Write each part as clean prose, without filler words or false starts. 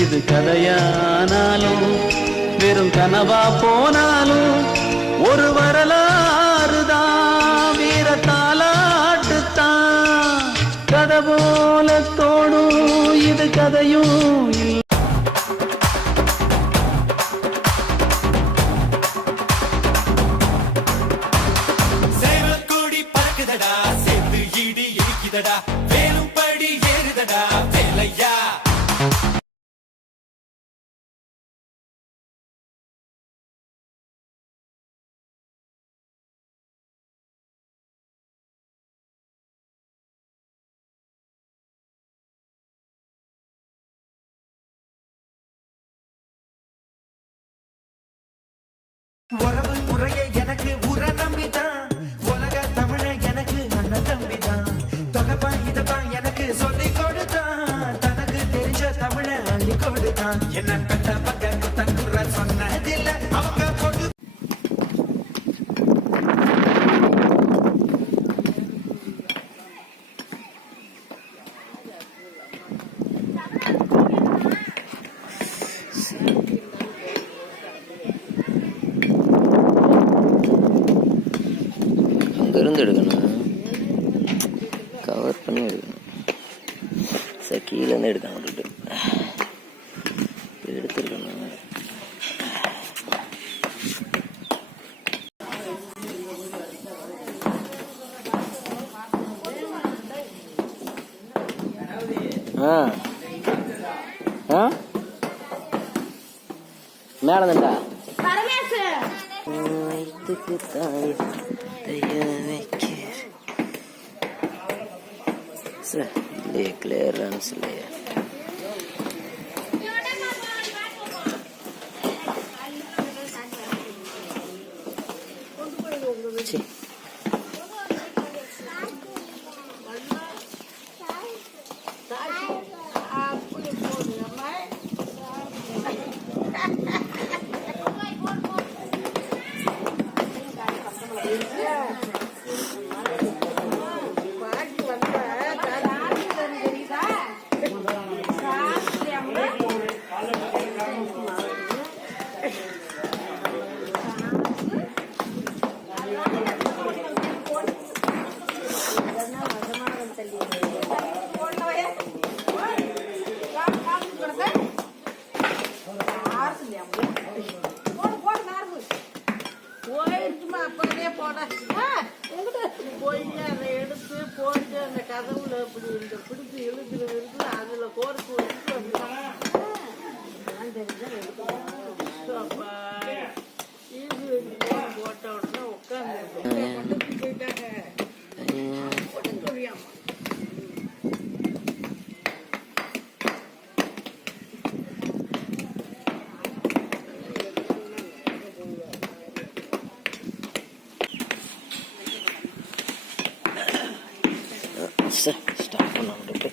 இது கதையானாலும் வெறும் கனவா போனாலும் ஒரு வரலாறுதான், வீர தாலாட்டுத்தான். கதை போல தோணும் இது கதையும் இல்லை. சேவல்கொடி பறக்குதடா, சேர்த்து இடி இடிக்குதடா, வேலும் படி ஏறுதடா வேலையா. உறவு முறையை எனக்கு உற நம்பிதான், உலக தமிழ எனக்கு அண்ணன் தம்பிதான். தொகப்பா இதப்பா எனக்கு சொல்லி கொடுத்தான், தனக்கு தெரிஞ்ச தமிழ அள்ளி கொடுத்தான். என்ன பெற்ற பக்க குத்தங்குற சொன்னதில்லை அவங்க பொண்ணு. அங்கேருந்து எடுக்கணும், கவர் பண்ணி எடுக்கணும். சார் கீழேருந்து எடுக்க விட்டுட்டு எடுத்துருக்கணும். மேலே தான்டா வயிற்றுக்கு தாய் இல்லையே, கிளியரன்ஸ் இல்லையே. போய் அதை எடுத்து போட்டு அந்த கதவுல இப்படி இந்த பிடிச்சி இழுக்கிறது இருக்குது, அதுல கோர்த்து வச்சுட்டு போட்ட உடனே உட்காந்து போயிட்டாங்க. ஸ்டாப் பண்ண விட்டு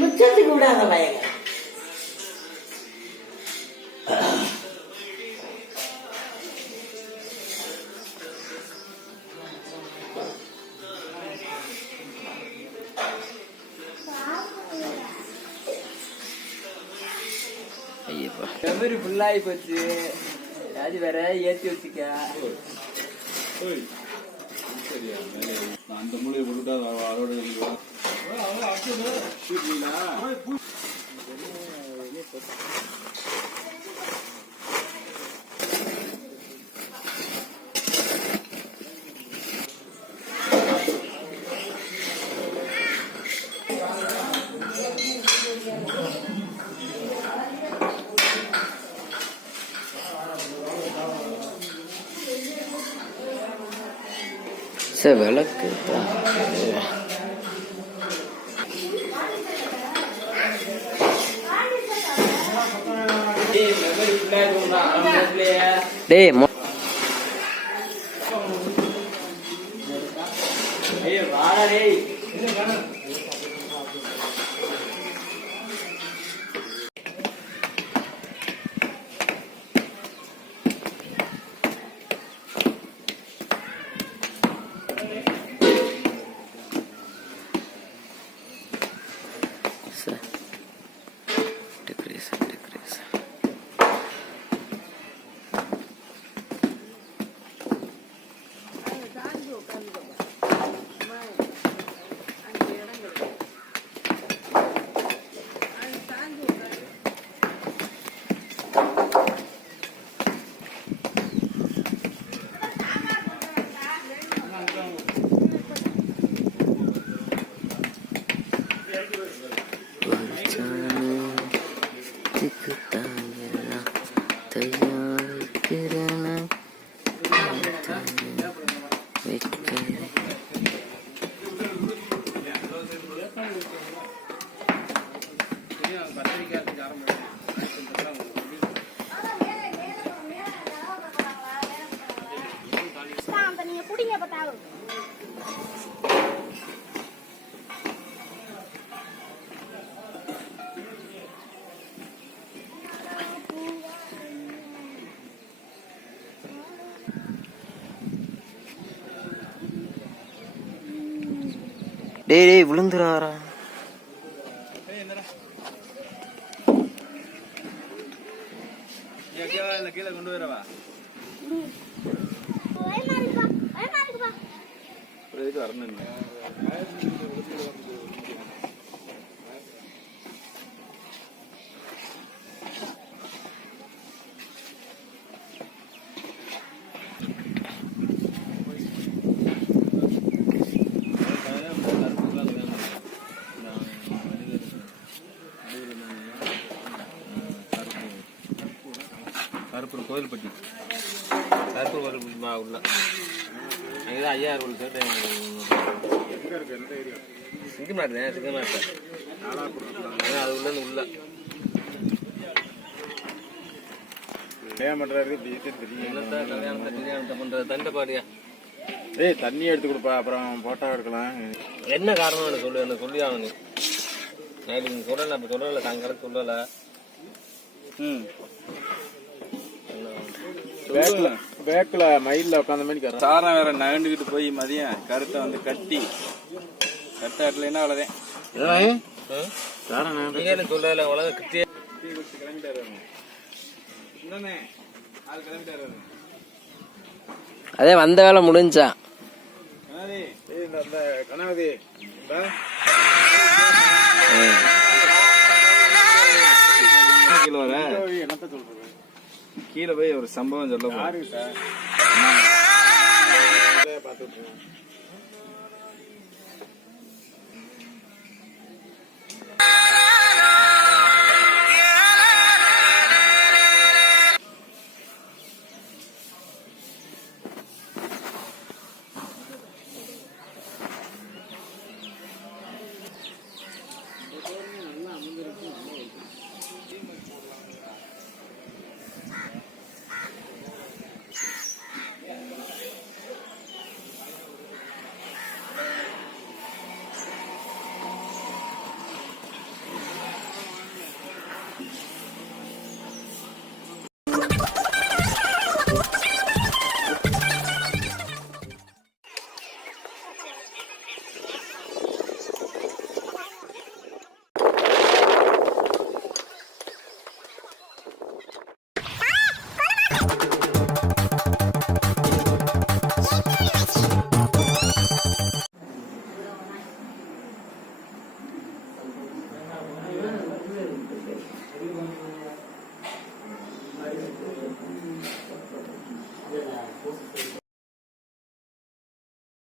மிச்சத்துக்கு விடாத பயங்க. ஐயப்பா மெமரி ஃபுல்லாகி போச்சு. அது வேற ஏற்றி வச்சுக்க. அந்த மூலையை போட்டுட்டா அதோட சார் விளக்கு மெமரி ஃபுல்லாக டேய் வாடா டேய். சார் டெக்கரேஷன் சாஞ்சு உட்காந்துக்கப்பா. அங்கே இடம் கிடையாது. அது சாஞ்சு உட்காந்து. நீங்க குடிங்க பத்தாலும் டேய் விழுந்துறாரா? கீழே கொண்டு வரவா வரணும். கருப்பூர் கோயில்பட்டி கருப்பூர் கோயில்பட்டி உள்ள அங்கே தான் 5000 சேர்த்து சிங்கமாட்டேன் சிங்கமாட்டேன் அது உள்ளேருந்து உள்ள கல்யாணத்தை பண்ற தண்டை பாடியா. ஏய் தண்ணி எடுத்து கொடுப்பா, அப்புறம் போட்டோ எடுக்கலாம். என்ன காரணம் எனக்கு சொல்லு, எனக்கு சொல்லி ஆகணும். நைட்டு நீங்க சொல்லல, அப்படி சொல்லல, சாயங்காலம் சொல்லல. பேக்கில் மயிலில் உட்காந்த மாதிரி சாரம் வேற நகண்டுக்கிட்டு போய் மதியம் கருத்தை வந்து கட்டி கட்டாட்டலைன்னா அவ்வளோதான். சொல்லல உலக கிட்டே கிளம்பிட்டாரு. ஆள் கிளம்பிட்டாரு. அதே வந்த வேலை முடிஞ்சா கணாவதி என்னத்த சொல்றது, கீழே போய் ஒரு சம்பவம் சொல்ல பார்த்துட்டு